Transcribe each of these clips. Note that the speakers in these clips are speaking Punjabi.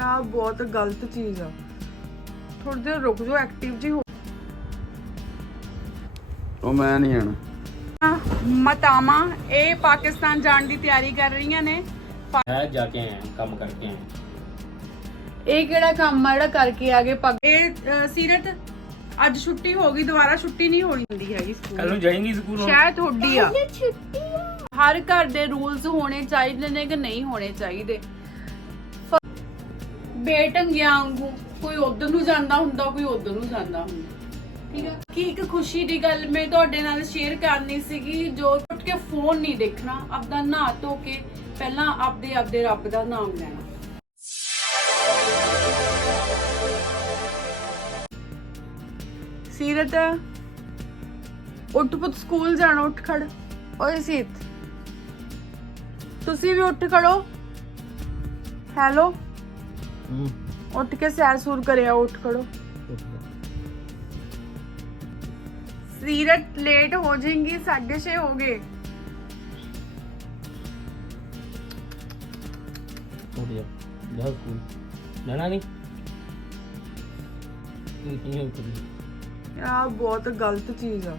ਆ ਬਹੁਤ ਗਲਤ ਚੀਜ਼ ਆ। ਥੋੜੀ ਦੇਰ ਰੁਕ ਜਾਓ ਐਕਟਿਵ ਜੀ ਹੋ ਉਹ ਮੈਂ ਨਹੀਂ ਆਣਾ ਮਤਾਮਾ ਇਹ ਪਾਕਿਸਤਾਨ ਜਾਣ ਦੀ ਤਿਆਰੀ ਕਰ ਰਹੀਆਂ ਨੇ। ਹੈ ਜਾ ਕੇ ਆਏ ਹਾਂ, ਕੰਮ ਕਰਕੇ ਆਏ ਹਾਂ। ਇਹ ਕਿਹੜਾ ਕੰਮ ਆ? ਜਿਹੜਾ ਕਰਕੇ ਆ ਗਏ ਪੱਗ ਇਹ ਅ, ਸੀਰਤ ਅੱਜ ਛੁੱਟੀ ਹੋ ਗਈ ਦੁਬਾਰਾ ਛੁੱਟੀ ਨਹੀਂ ਹੋਣੀ ਹੁੰਦੀ ਹੈਗੀ ਸਕੂਲ। ਕੱਲ ਨੂੰ ਜਾਏਂਗੀ ਸਕੂਲ ਹੁਣ? ਸ਼ਾਇਦ ਤੁਹਾਡੀ ਆ। ਹਰ ਘਰ ਦੇ ਰੂਲਸ ਹੋਣੇ ਚਾਹੀਦੇ ਨੇ ਕਿ ਨਹੀਂ ਹੋਣੇ ਚਾਹੀਦੇ? ਬੇਟੰਗਿਆਂ ਵਾਂਗੂ ਕੋਈ ਉਧਰ ਨੂੰ ਜਾਂਦਾ ਹੁੰਦਾ, ਕੋਈ ਉਧਰ ਨੂੰ ਜਾਂਦਾ ਹੁੰਦਾ। ਠੀਕ ਆ? ਕੀ ਇੱਕ ਖੁਸ਼ੀ ਦੀ ਗੱਲ ਮੈਂ ਤੁਹਾਡੇ ਨਾਲ ਸ਼ੇਅਰ ਕਰਨੀ ਸੀਗੀ, ਜੋ ਉੱਠ ਕੇ ਫੋਨ ਨਹੀਂ ਦੇਖਣਾ, ਆਪਦਾ ਨਹਾ ਧੋ ਕੇ ਪਹਿਲਾਂ ਆਪਦੇ ਆਪਦੇ ਰੱਬ ਦਾ ਨਾਮ ਲੈਣਾ। ਸੀਰਤ, ਉੱਠ ਪੁੱਤ ਸਕੂਲ ਜਾਣਾ, ਉੱਠ ਖੜ। ਓਏ ਸੀਤ, ਤੁਸੀਂ ਵੀ ਉੱਠ ਖੜੋ। ਹੈਲੋ ਹੂੰ। ਉੱਠ ਕੇ ਸੈਰ ਸੂਰ ਕਰਿਆ ਉੱਠ ਖੜੋ। ਸੀਰਤ ਲੇਟ ਹੋ ਜਾਏਗੀ 6:30 ਹੋ ਗਏ। ਜਾ। ਸਕੂਲ। ਨਹੀਂ? ਆ ਬਹੁਤ ਗਲਤ ਚੀਜ਼ ਆ।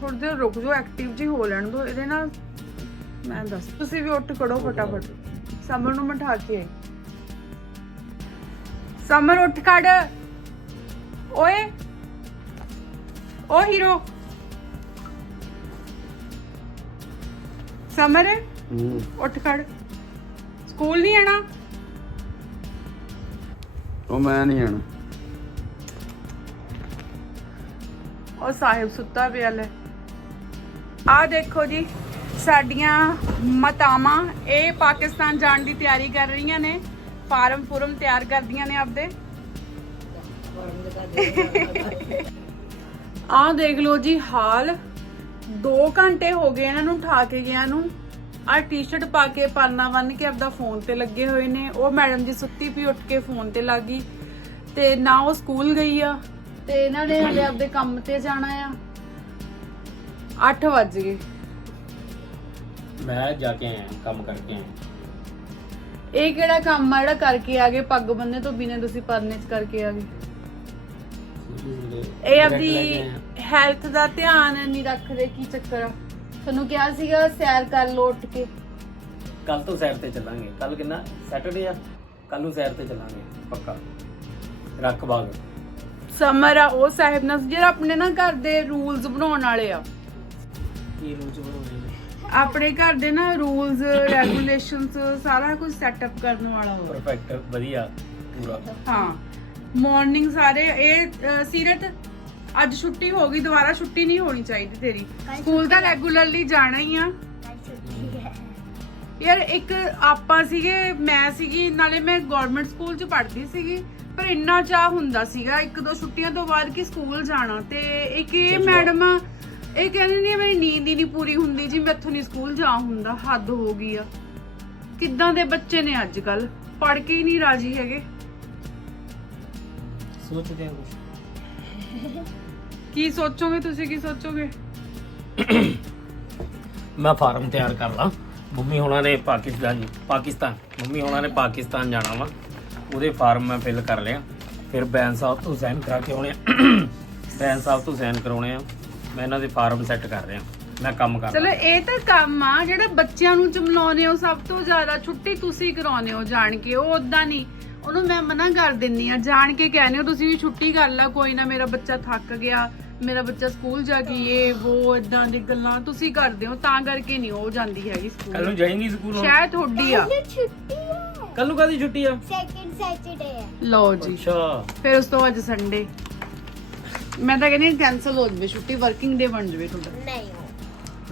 ਥੋੜੀ ਦੇਰ ਰੁਕ ਜਾਓ ਐਕਟਿਵ ਜੀ ਹੋ ਲੈਣ ਦੋ ਇਹਦੇ ਨਾਲ ਮੈਂ ਦੱਸ ਤੁਸੀਂ ਵੀ ਉੱਠ ਖੜੋ ਫਟਾਫਟ। ਸਮਰ ਨੂੰ ਮਠਾ ਕੇ। ਸਮਰ ਉੱਠ ਖੜ। ਓਏ ਓ ਹੀਰੋ। ਸਮਰ ਹੂੰ। ਉੱਠ ਖੜ। ਸਕੂਲ ਨਹੀਂ ਆਣਾ? ਉਹ ਮੈਂ ਨਹੀਂ ਆਣਾ। ਉਹ ਸਾਹਿਬ ਸੁੱਤਾ ਪਿਆ ਲੈ। ਆ ਦੇਖੋ ਜੀ ਸਾਡੀਆਂ ਮਤਾਵਾਂ ਇਹ ਪਾਕਿਸਤਾਨ ਜਾਣ ਦੀ ਤਿਆਰੀ ਕਰ ਰਹੀਆਂ ਨੇ। ਫਾਰਮ ਫੁਰਮ ਤਿਆਰ ਕਰਦੀਆਂ ਨੇ ਆਪਦੇ। ਆ ਦੇਖ ਲਓ ਜੀ ਹਾਲ। 2 ਘੰਟੇ ਹੋ ਗਏ ਇਹਨਾਂ ਨੂੰ ਉਠਾ ਕੇ ਗਿਆ ਨੂੰ। ਆ ਟੀ-ਸ਼ਰਟ ਪਾ ਕੇ ਪਰਨਾ ਬੰਨ ਕੇ ਆਪਦਾ ਫੋਨ ਤੇ ਲੱਗੇ ਹੋਏ ਨੇ। ਉਹ ਮੈਡਮ ਜੀ ਸੁੱਤੀ ਪਈ ਉੱਠ ਕੇ ਫੋਨ ਤੇ ਲੱਗ ਗਈ। ਤੇ ਨਾ ਉਹ ਸਕੂਲ ਗਈ ਆ, ਤੇ ਇਹਨਾਂ ਨੇ ਹਲੇ ਆਪਦੇ ਕੰਮ ਤੇ ਜਾਣਾ ਆ। 8 ਵਜ ਗਏ। ਮੈਂ ਜਾ ਕੇ ਆਇਆ, ਕੰਮ ਕਰਕੇ ਆਇਆ। ਇਹ ਕਿਹੜਾ ਕੰਮ ਆ? ਜਿਹੜਾ ਕਰਕੇ ਆ ਗਏ ਪੱਗ ਬੰਨੇ ਤੋਂ ਬਿਨਾਂ ਤੁਸੀਂ ਪਰਨੇ ਚ ਕਰਕੇ ਆ ਗਏ। ਇਹ ਆਪਦੀ। ਹੈਲਥ ਦਾ ਧਿਆਨ ਨਹੀਂ ਰੱਖਦੇ ਕੀ ਚੱਕਰ ਆ? ਤੁਹਾਨੂੰ ਕਿਹਾ ਸੀਗਾ ਸੈਰ ਕਰ ਲੋ ਉੱਠ ਕੇ। ਕੱਲ ਤੋਂ ਸੈਰ ਤੇ ਚੱਲਾਂਗੇ। ਕੱਲ ਕਿੰਨਾ? ਸੈਟਰਡੇ ਆ? ਕੱਲ ਨੂੰ ਸੈਰ ਤੇ ਚੱਲਾਂਗੇ ਪੱਕਾ। ਰੱਖ ਬਾਗ। ਸਮਰ ਆ ਉਹ ਸਾਹਿਬ ਨਾਲ ਜਿਹੜਾ ਆਪਣੇ ਨਾ ਘਰ ਦੇ ਰੂਲਸ ਬਣਾਉਣ ਵਾਲੇ ਆ। ਕੀ ਰੂਲ ਚ ਬਣਾਉਣੇ ਨੇ? ਆਪਣੇ ਘਰ ਦੇ ਨਾ ਰੂਲਸ ਰੈਗੂਲੇਸ਼ਨਸ ਸਾਰਾ ਕੁਝ ਸੈਟਅਪ ਕਰਨ ਵਾਲਾ ਹੋਵੇ ਪਰਫੈਕਟ ਵਧੀਆ ਪੂਰਾ। ਹਾਂ। ਮਾਰਨਿੰਗ ਸਾਰੇ ਇਹ ਸੀਰਤ ਅੱਜ ਛੁੱਟੀ ਹੋ ਗਈ ਦੁਬਾਰਾ ਛੁੱਟੀ ਨਹੀਂ ਹੋਣੀ ਚਾਹੀਦੀ ਤੇਰੀ। ਸਕੂਲ ਤਾਂ ਰੈਗੂਲਰਲੀ ਜਾਣਾ ਹੀ ਆ। ਯਾਰ ਇੱਕ ਆਪਾਂ ਸੀਗੇ ਮੈਂ ਸੀਗੀ ਨਾਲੇ ਮੈਂ ਗਵਰਨਮੈਂਟ ਸਕੂਲ ਚ ਪੜ੍ਹਦੀ ਸੀਗੀ ਪਰ ਇੰਨਾ ਚਾਹ ਹੁੰਦਾ ਸੀਗਾ ਇੱਕ ਦੋ ਛੁੱਟੀਆਂ ਤੋਂ ਬਾਅਦ ਕਿ ਸਕੂਲ ਜਾਣਾ ਤੇ ਇੱਕ ਇਹ। ਮੈਡਮ ਇਹ ਕਹਿੰਦੀ ਨਹੀਂ ਮੇਰੀ ਨੀਂਦ ਹੀ ਨਹੀਂ ਪੂਰੀ ਹੁੰਦੀ ਜੀ ਮੈਥੋਂ ਨਹੀਂ ਸਕੂਲ ਜਾ ਹੁੰਦਾ ਹੱਦ ਹੋ ਗਈ ਆ। ਕਿੱਦਾਂ ਦੇ ਬੱਚੇ ਨੇ ਅੱਜ ਕੱਲ ਪੜ੍ਹ ਕੇ ਹੀ ਨਹੀਂ ਰਾਜੀ ਹੈਗੇ। ਸੋਚਦੇ ਹਾਂ ਕੁਝ ਕੀ ਸੋਚੋਗੇ ਤੁਸੀਂ ਕੀ ਸੋਚੋਗੇ? ਮੈਂ ਫਾਰਮ ਤਿਆਰ ਕਰ ਲਾਂ। ਮੰਮੀ ਹੋਣਾ ਨੇ ਪਾਕਿਸਤਾਨ ਪਾਕਿਸਤਾਨ ਮੰਮੀ ਹੋਣਾ ਨੇ ਪਾਕਿਸਤਾਨ ਜਾਣਾ ਵਾ। ਉਹਦੇ ਫਾਰਮ ਮੈਂ ਫਿਲ ਕਰ ਲਿਆ। ਫਿਰ ਬੈਨ ਸਾਹਿਬ ਤੋਂ ਸਾਈਨ ਕਰਾ ਕੇ ਆਉਣੇ ਆ। ਬੈਨ ਸਾਹਿਬ ਤੋਂ ਸਾਈਨ ਕਰਾਉਣੇ ਆ। ਮੈਂ ਇਹਨਾਂ ਦੇ ਫਾਰਮ ਸੈੱਟ ਕਰ ਰਿਹਾ। ਮੈਂ ਕੰਮ ਕਰ ਚਲੋ ਇਹ ਤਾਂ ਕੰਮ ਆ ਜਿਹੜਾ ਬੱਚਿਆਂ ਨੂੰ ਚਮਲਾਉਨੇ ਹੋ ਸਭ ਤੋਂ ਜ਼ਿਆਦਾ ਛੁੱਟੀ ਤੁਸੀਂ ਕਰਾਉਨੇ ਹੋ ਜਾਣ ਕੇ ਉਹ ਉਦਾਂ ਨਹੀਂ। ਉਹਨੂੰ ਮੈਂ ਮਨਾ ਕਰ ਦਿੰਨੀ ਆ ਜਾਣ ਕੇ ਕਹਿੰਦੇ ਹੋ ਤੁਸੀਂ ਵੀ ਛੁੱਟੀ ਕਰ ਲਾ ਕੋਈ ਨਾ ਮੇਰਾ ਬੱਚਾ ਥੱਕ ਗਿਆ ਮੇਰਾ ਬੱਚਾ ਸਕੂਲ ਜਾ ਕੇ ਇਹ ਉਹ ਇਦਾਂ ਦੀ ਗੱਲਾਂ ਤੁਸੀਂ ਕਰਦੇ ਹੋ ਤਾਂ ਕਰਕੇ ਨਹੀਂ ਉਹ ਜਾਂਦੀ ਹੈਗੀ ਕੱਲ ਸਕੂਲ ਨੂੰ ਜਾਏਂਗੀ ਸਕੂਲ ਹੁਣ? ਸ਼ਾਇਦ ਤੁਹਾਡੀ ਆ। ਛੁੱਟੀ ਹੈ ਕੱਲ ਨੂੰ ਕਾਦੀ ਛੁੱਟੀ ਆ? ਸੈਕਿੰਡ ਸੈਟਰਡੇ ਹੈ ਲਓ ਜੀ। ਅੱਛਾ। ਫਿਰ ਉਸ ਤੋਂ ਅੱਜ ਸੰਡੇ ਮੈਂ ਤਾਂ ਕਹਿੰਦੀ ਕੈਨਸਲ ਹੋ ਜਵੇ ਛੁੱਟੀ ਵਰਕਿੰਗ ਡੇ ਬਣ ਜਵੇ ਤੁਹਾਡਾ। ਨਹੀਂ।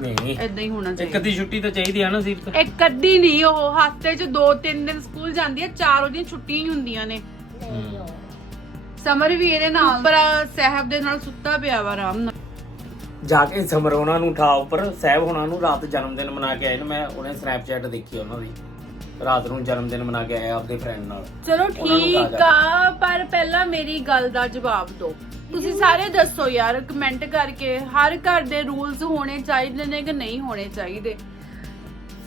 ਨਹੀਂ ਇਦਾਂ ਹੀ ਹੋਣਾ ਇੱਕ ਚਾਹੀਦਾ। ਅੱਧੀ ਛੁੱਟੀ ਤਾਂ ਚਾਹੀਦੀ ਆ ਨਾ ਸਿਰਫ। ਇੱਕ ਅੱਧੀ ਨਹੀਂ ਉਹ ਹਫ਼ਤੇ 'ਚ ਦੋ ਤਿੰਨ ਦਿਨ ਸਕੂਲ ਜਾਂਦੀ ਹੈ ਚਾਰ ਉਹਦੀਆਂ ਛੁੱਟੀਆਂ ਹੀ ਹੁੰਦੀਆਂ ਨੇ। ਨਹੀਂ ਸਮਰ ਵੀ ਇਹਦੇ ਨਾਲ ਪਰ ਸਾਹਿਬ ਦੇ ਨਾਲ ਸੁੱਤਾ ਪਿਆ ਵਾ ਆਰਾਮ ਨਾਲ। ਜਾ ਕੇ ਸਮਰ ਉਹਨਾਂ ਨੂੰ ਉਠਾ ਉੱਪਰ ਸਹਿਬ ਹੋਣਾ ਨੂੰ ਰਾਤ ਜਨਮ ਦਿਨ ਮਨਾ ਕੇ ਆਏ ਨੇ ਮੈਂ ਉਹਨੇ ਸਨੈਪਚੈਟ ਦੇਖੀ ਉਹਨਾਂ ਦੀ। ਰਾਤ ਨੂੰ ਜਨਮ ਦਿਨ ਮਨਾ ਕੇ ਆਏ ਆਪਦੇ ਫਰੈਂਡ ਨਾਲ। ਚਲੋ ਉਹਨਾਂ ਨੂੰ ਠੀਕ ਆ ਪਰ ਪਹਿਲਾਂ ਮੇਰੀ ਗੱਲ ਦਾ ਜਵਾਬ ਦਿਓ। ਤੁਸੀਂ ਸਾਰੇ ਦੱਸੋ ਯਾਰ ਕਮੈਂਟ ਕਰਕੇ ਹਰ ਘਰ ਦੇ ਰੂਲਸ ਹੋਣੇ ਚਾਹੀਦੇ ਨੇ ਕਿ ਨਹੀਂ ਹੋਣੇ ਚਾਹੀਦੇ?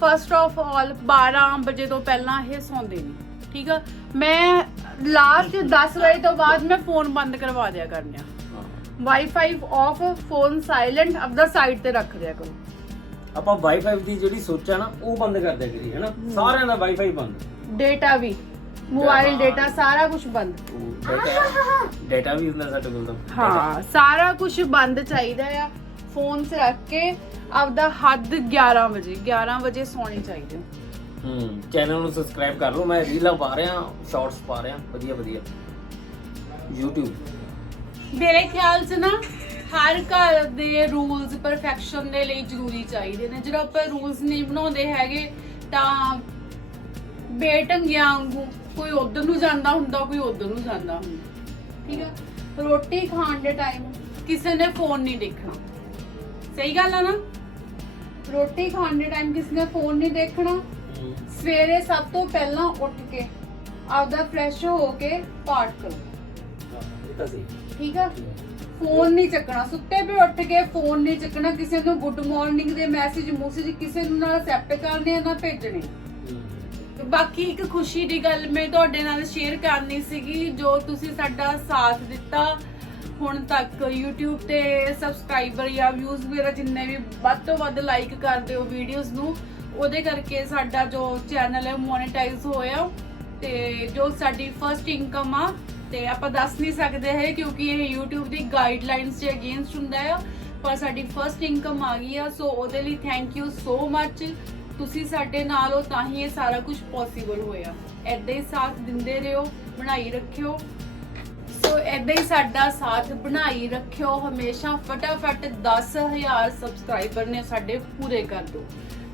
ਫਸਟ ਆਫ ਆਲ 12 ਵਜੇ ਤੋਂ ਪਹਿਲਾਂ ਇਹ ਸੌਂਦੇ ਨਹੀਂ ਠੀਕ ਆ? ਮੈਂ ਲਾਸਟ 10 ਵਜੇ ਤੋਂ ਬਾਅਦ ਮੈਂ ਫੋਨ ਬੰਦ ਕਰਵਾ ਦਿਆ ਕਰਨਿਆ ਵਾਈਫਾਈ ਆਫ ਫੋਨ ਸਾਇਲੈਂਟ ਆਪਦਾ ਸਾਈਡ ਤੇ ਰੱਖ ਦਿਆ ਕਰੋ। ਆਪਾਂ ਵਾਈਫਾਈ ਦੀ ਜਿਹੜੀ ਸੋਚ ਨਾ ਉਹ ਬੰਦ ਕਰ ਦਿਆ ਕਰੀ ਹੈਨਾ? ਸਾਰਿਆਂ ਦਾ ਵਾਈਫਾਈ ਬੰਦ। ਡੇਟਾ ਵੀ। ਮੋਬਾਈਲ ਡੇਟਾ ਸਾਰਾ ਕੁਝ ਬੰਦ। ਡਾਟਾ ਵੀ ਹੁੰਦਾ ਸਾਡੇ ਕੋਲ ਤਾਂ। ਹਾਂ ਸਾਰਾ ਕੁਝ ਬੰਦ ਚਾਹੀਦਾ ਆ। ਫੋਨ 'ਚ ਰੱਖ ਕੇ ਆਪਦਾ ਹੱਦ 11 ਵਜੇ 11 ਵਜੇ ਸੌਣੀ ਚਾਹੀਦੀ ਹੈ ਹੂੰ ਚੈਨਲ ਨੂੰ ਸਬਸਕ੍ਰਾਈਬ ਕਰ ਲਓ ਮੈਂ ਰੀਲਾਂ ਪਾ ਰਿਹਾ ਸ਼ਾਰਟਸ ਪਾ ਰਿਹਾ ਵਧੀਆ ਵਧੀਆ। YouTube ਮੇਰੇ ਖਿਆਲ 'ਚ ਨਾ ਹਰ ਘਰ ਦੇ ਰੂਲਸ ਪਰਫੈਕਸ਼ਨ ਦੇ ਲਈ ਜ਼ਰੂਰੀ ਚਾਹੀਦੇ ਨੇ। ਜਦੋਂ ਆਪਾਂ ਰੂਲਸ ਨਹੀਂ ਬਣਾਉਂਦੇ ਹੈਗੇ ਤਾਂ ਬੇਟੰਗਿਆਂ ਵਾਂਗੂ ਕੋਈ ਉਧਰ ਨੂੰ ਜਾਂਦਾ ਹੁੰਦਾ, ਕੋਈ ਉਧਰ ਨੂੰ ਜਾਂਦਾ ਹੁੰਦਾ। ਠੀਕ ਆ? ਰੋਟੀ ਖਾਣ ਦੇ ਟਾਈਮ ਕਿਸੇ ਨੇ ਫੋਨ ਨਹੀਂ ਦੇਖਣਾ। ਸਹੀ ਗੱਲ ਆ ਨਾ? ਰੋਟੀ ਖਾਣ ਦੇ ਟਾਈਮ ਕਿਸੇ ਨੇ ਫੋਨ ਨਹੀਂ ਦੇਖਣਾ। ਸਵੇਰੇ ਸਭ ਤੋਂ ਪਹਿਲਾਂ ਉੱਠ ਕੇ ਆਪਦਾ ਫਰੈਸ਼ ਹੋ ਕੇ ਪਾਠ ਕਰੋ। ਇਹ ਤਾਂ ਸਹੀ ਠੀਕ ਆ? ਫੋਨ ਨਹੀਂ ਚੱਕਣਾ। ਸੁੱਤੇ ਪਏ ਉੱਠ ਕੇ ਫੋਨ ਨਹੀਂ ਚੱਕਣਾ। ਕਿਸੇ ਨੂੰ ਗੁੱਡ ਮਾਰਨਿੰਗ ਦੇ ਮੈਸੇਜ ਮੈਸੇਜ ਕਿਸੇ ਨੂੰ ਨਾਲ ਅਸੈਪਟ ਕਰਨੇ ਆ, ਨਾ ਭੇਜਣੇ। ਬਾਕੀ ਇੱਕ ਖੁਸ਼ੀ ਦੀ ਗੱਲ ਮੈਂ ਤੁਹਾਡੇ ਨਾਲ ਸ਼ੇਅਰ ਕਰਨੀ ਸੀਗੀ, ਜੋ ਤੁਸੀਂ ਸਾਡਾ ਸਾਥ ਦਿੱਤਾ ਹੁਣ ਤੱਕ YouTube ਤੇ ਸਬਸਕ੍ਰਾਈਬਰ ਜਾਂ ਵਿਊਜ਼ ਵਗੈਰਾ ਜਿੰਨੇ ਵੀ ਵੱਧ ਤੋਂ ਵੱਧ ਲਾਈਕ ਕਰਦੇ ਹੋ ਵੀਡੀਓਜ਼ ਨੂੰ, ਉਹਦੇ ਕਰਕੇ ਸਾਡਾ ਜੋ ਚੈਨਲ ਹੈ ਮੋਨੇਟਾਈਜ਼ ਹੋਇਆ। ਤੇ ਜੋ ਸਾਡੀ ਫਰਸਟ ਇਨਕਮ ਆ, ਤੇ ਆਪਾਂ ਦੱਸ ਨਹੀਂ ਸਕਦੇ ਹੈ ਕਿਉਂਕਿ ਇਹ YouTube ਦੀ ਗਾਈਡਲਾਈਨਸ ਦੇ ਅਗੇਂਸਟ ਹੁੰਦਾ ਆ, ਪਰ ਸਾਡੀ ਫਰਸਟ ਇਨਕਮ ਆ ਗਈ ਆ ਸੋ ਉਹਦੇ ਲਈ ਥੈਂਕ ਯੂ ਸੋ ਮੱਚ ਤੁਸੀਂ ਸਾਡੇ ਨਾਲ ਹੋ ਤਾਂ ਹੀ ਇਹ ਸਾਰਾ ਕੁਝ ਪੋਸੀਬਲ ਹੋਇਆ। ਐਦਾਂ ਹੀ ਸਾਥ ਦਿੰਦੇ ਰਹੋ, ਬਣਾਈ ਰੱਖਿਓ। ਸੋ ਐਦਾਂ ਹੀ ਸਾਡਾ ਸਾਥ ਬਣਾਈ ਰੱਖਿਓ। ਹਮੇਸ਼ਾ ਫਟਾਫਟ 10000 ਸਬਸਕ੍ਰਾਈਬਰ ਨੇ ਸਾਡੇ ਪੂਰੇ ਕਰ ਦਿਓ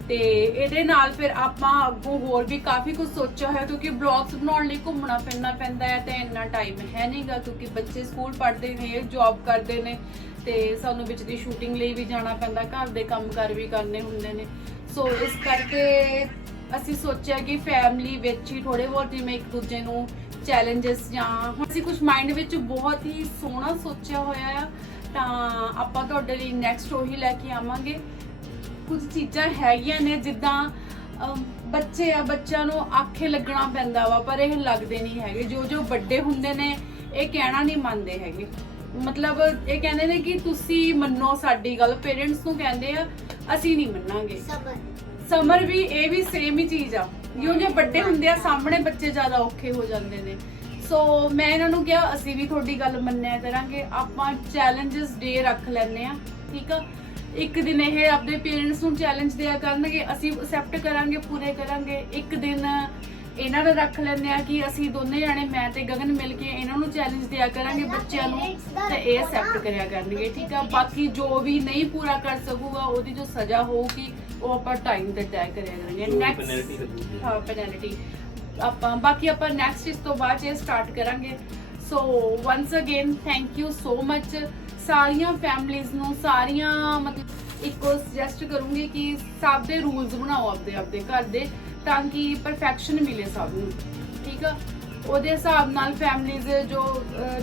ਤੇ ਇਹਦੇ ਨਾਲ ਫਿਰ ਆਪਾਂ ਅੱਗੋਂ ਹੋਰ ਵੀ ਕਾਫੀ ਕੁਝ ਸੋਚਿਆ ਹੋਇਆ, ਕਿਉਂਕਿ ਬਲੌਗਸ ਬਣਾਉਣ ਲਈ ਘੁੰਮਣਾ ਫਿਰਨਾ ਪੈਂਦਾ ਹੈ ਤੇ ਇੰਨਾ ਟਾਈਮ ਹੈ ਨਹੀਂਗਾ ਕਿਉਂਕਿ ਬੱਚੇ ਸਕੂਲ ਪੜ੍ਹਦੇ ਨੇ ਜੌਬ ਕਰਦੇ ਨੇ। ਤੇ ਸਾਨੂੰ ਵਿੱਚ ਦੀ ਸ਼ੂਟਿੰਗ ਲਈ ਵੀ ਜਾਣਾ ਪੈਂਦਾ, ਘਰ ਦੇ ਕੰਮ ਕਰ ਵੀ ਕਰਨੇ ਹੁੰਦੇ ਨੇ। ਸੋ ਇਸ ਕਰਕੇ ਅਸੀਂ ਸੋਚਿਆ ਕਿ ਫੈਮਿਲੀ ਵਿੱਚ ਹੀ ਥੋੜੇ ਬਹੁਤ ਜਿਵੇਂ ਇੱਕ ਦੂਜੇ ਨੂੰ ਚੈਲੰਜਸ ਜਾਂ ਅਸੀਂ ਕੁਝ ਮਾਈਂਡ ਵਿੱਚ ਬਹੁਤ ਹੀ ਸੋਹਣਾ ਸੋਚਿਆ ਹੋਇਆ ਆ, ਤਾਂ ਆਪਾਂ ਤੁਹਾਡੇ ਲਈ ਨੈਕਸਟ ਉਹੀ ਲੈ ਕੇ ਆਵਾਂਗੇ। ਕੁਝ ਚੀਜ਼ਾਂ ਹੈਗੀਆਂ ਨੇ ਜਿੱਦਾਂ ਬੱਚੇ ਆ, ਬੱਚਿਆਂ ਨੂੰ ਆਖੇ ਲੱਗਣਾ ਪੈਂਦਾ ਵਾ, ਪਰ ਇਹ ਲੱਗਦੇ ਨਹੀਂ ਹੈਗੇ। ਜੋ ਜੋ ਵੱਡੇ ਹੁੰਦੇ ਨੇ, ਇਹ ਕਹਿਣਾ ਨਹੀਂ ਮੰਨਦੇ ਹੈਗੇ। ਮਤਲਬ ਇਹ ਕਹਿੰਦੇ ਨੇ ਕਿ ਤੁਸੀਂ ਮੰਨੋ ਸਾਡੀ ਗੱਲ ਪੇਰੈਂਟਸ ਨੂੰ ਕਹਿੰਦੇ ਆ ਅਸੀਂ ਨਹੀਂ ਮੰਨਾਂਗੇ। ਸਮਰ ਵੀ ਇਹ ਵੀ ਸੇਮ ਹੀ ਚੀਜ਼ ਆ। ਜਿਉਂ ਜੇ ਵੱਡੇ ਹੁੰਦੇ ਆ ਸਾਹਮਣੇ ਬੱਚੇ ਜ਼ਿਆਦਾ ਔਖੇ ਹੋ ਜਾਂਦੇ ਨੇ। ਸੋ ਮੈਂ ਇਹਨਾਂ ਨੂੰ ਕਿਹਾ ਅਸੀਂ ਵੀ ਤੁਹਾਡੀ ਗੱਲ ਮੰਨਿਆ ਕਰਾਂਗੇ। ਆਪਾਂ ਚੈਲੰਜਸ ਡੇ ਰੱਖ ਲੈਨੇ ਆ ਠੀਕ ਆ? ਇੱਕ ਦਿਨ ਇਹ ਆਪਣੇ ਪੇਰੈਂਟਸ ਨੂੰ ਚੈਲੰਜ ਦਿਆ ਕਰਨਗੇ ਅਸੀਂ ਅਸੈਪਟ ਕਰਾਂਗੇ ਪੂਰੇ ਕਰਾਂਗੇ। ਇੱਕ ਦਿਨ ਇਹਨਾਂ ਦਾ ਰੱਖ ਲੈਂਦੇ ਆ ਕਿ ਅਸੀਂ ਦੋਨੇ ਜਾਣੇ ਮੈਂ ਤੇ ਗਗਨ ਮਿਲ ਕੇ ਇਹਨਾਂ ਨੂੰ ਚੈਲੰਜ ਦਿਆ ਕਰਾਂਗੇ ਬੱਚਿਆਂ ਨੂੰ ਤੇ ਇਹ ਅਸੈਪਟ ਕਰਿਆ ਕਰਨਗੇ ਠੀਕ ਆ? ਬਾਕੀ ਜੋ ਵੀ ਨਹੀਂ ਪੂਰਾ ਕਰ ਸਕੂਗਾ ਉਹਦੀ ਜੋ ਸਜ਼ਾ ਹੋਊਗੀ ਉਹ ਆਪਾਂ ਟਾਈਮ ਤੇ ਤੈਅ ਕਰਿਆ ਕਰਾਂਗੇ। ਨੈਕਸਟ। ਹਾਂ ਪੈਨਲਟੀ ਆਪਾਂ ਬਾਕੀ ਆਪਾਂ ਨੈਕਸਟ ਇਸ ਤੋਂ ਬਾਅਦ ਇਹ ਸਟਾਰਟ ਕਰਾਂਗੇ। So once again thank you so much ਸਾਰੀਆਂ ਫੈਮਲੀਆਂ ਨੂੰ ਸਾਰੀਆਂ ਮਤਲਬ ਇੱਕੋ ਸੁਜੈਸਟ ਕਰੂੰਗੀ ਕਿ ਸਭ ਦੇ ਰੂਲਸ ਬਣਾਓ ਆਪਦੇ ਆਪਦੇ ਘਰ ਦੇ। ਤਾਂ ਕਿ ਪਰਫੈਕਸ਼ਨ ਮਿਲੇ ਸਭ ਨੂੰ ਠੀਕ ਆ? ਉਹਦੇ ਹਿਸਾਬ ਨਾਲ ਫੈਮਲੀਆਂ ਜੋ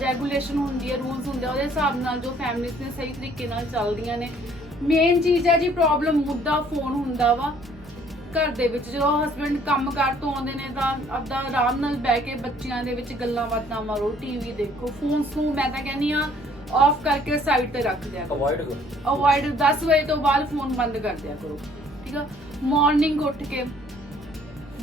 ਰੈਗੂਲੇਸ਼ਨ ਹੁੰਦੀ ਹੈ ਰੂਲਸ ਹੁੰਦੇ ਆ ਉਹਦੇ ਹਿਸਾਬ ਨਾਲ ਜੋ ਫੈਮਲੀਆਂ ਨੇ ਸਹੀ ਤਰੀਕੇ ਨਾਲ ਚੱਲਦੀਆਂ ਨੇ। ਮੇਨ ਚੀਜ਼ ਹੈ ਜੀ ਪ੍ਰੋਬਲਮ ਮੁੱਦਾ ਫੋਨ ਹੁੰਦਾ ਵਾ। ਘਰ ਦੇ ਵਿੱਚ ਜਦੋਂ ਹਸਬੰਡ ਕੰਮ ਕਰ ਤੋਂ ਆਉਂਦੇ ਨੇ ਤਾਂ ਆਪਦਾ ਆਰਾਮ ਨਾਲ ਬਹਿ ਕੇ ਬੱਚਿਆਂ ਦੇ ਵਿੱਚ ਗੱਲਾਂ ਬਾਤਾਂ ਮਾਰੋ ਟੀਵੀ ਦੇਖੋ ਫੋਨਸ ਨੂੰ ਮੈਂ ਤਾਂ ਕਹਿੰਦੀ ਆ ਆਫ ਕਰਕੇ ਸਾਈਡ ਤੇ ਰੱਖ ਦਿਆ ਕਰੋ। ਅਵੋਇਡ ਕਰੋ। ਅਵੋਇਡ 10 ਵਜੇ ਤੋਂ ਬਾਅਦ ਫੋਨ ਬੰਦ ਕਰ ਦਿਆ ਕਰੋ ਠੀਕ ਆ? ਮਾਰਨਿੰਗ ਉੱਠ ਕੇ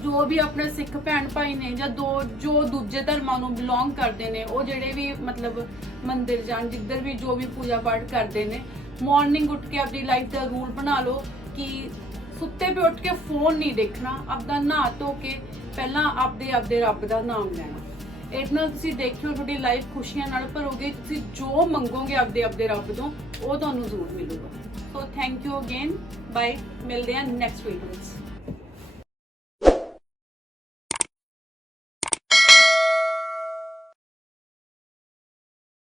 ਜੋ ਵੀ ਆਪਣੇ ਸਿੱਖ ਭੈਣ ਭਾਈ ਨੇ ਜਾਂ ਦੋ, ਜੋ ਦੂਜੇ ਧਰਮਾਂ ਨੂੰ ਬਿਲੋਂਗ ਕਰਦੇ ਨੇ, ਉਹ ਜਿਹੜੇ ਵੀ ਮਤਲਬ ਮੰਦਿਰ ਜਾਣ, ਜਿੱਧਰ ਵੀ ਜੋ ਵੀ ਪੂਜਾ ਪਾਠ ਕਰਦੇ ਨੇ ਮਾਰਨਿੰਗ ਉੱਠ ਕੇ ਆਪਣੀ ਲਾਈਫ ਦਾ ਰੂਲ ਬਣਾ ਲਓ ਕਿ ਸੁੱਤੇ ਪੇ ਉੱਠ ਕੇ ਫੋਨ ਨਹੀਂ ਦੇਖਣਾ, ਆਪਦਾ ਨਹਾ ਧੋ ਕੇ ਪਹਿਲਾਂ ਆਪਦੇ ਆਪਦੇ ਰੱਬ ਦਾ ਨਾਮ ਲੈਣਾ। ਇਸ ਨਾਲ ਤੁਸੀਂ ਦੇਖਿਓ ਤੁਹਾਡੀ ਲਾਈਫ ਖੁਸ਼ੀਆਂ ਨਾਲ ਭਰੋਗੇ, ਤੁਸੀਂ ਜੋ ਮੰਗੋਗੇ ਆਪਦੇ ਆਪਦੇ ਰੱਬ ਤੋਂ, ਉਹ ਤੁਹਾਨੂੰ ਜ਼ਰੂਰ ਮਿਲੂਗਾ। So thank you again bye ਮਿਲਦੇ ਹਾਂ ਨੈਕਸਟ ਵੀਡੀਓ ਵਿੱਚ।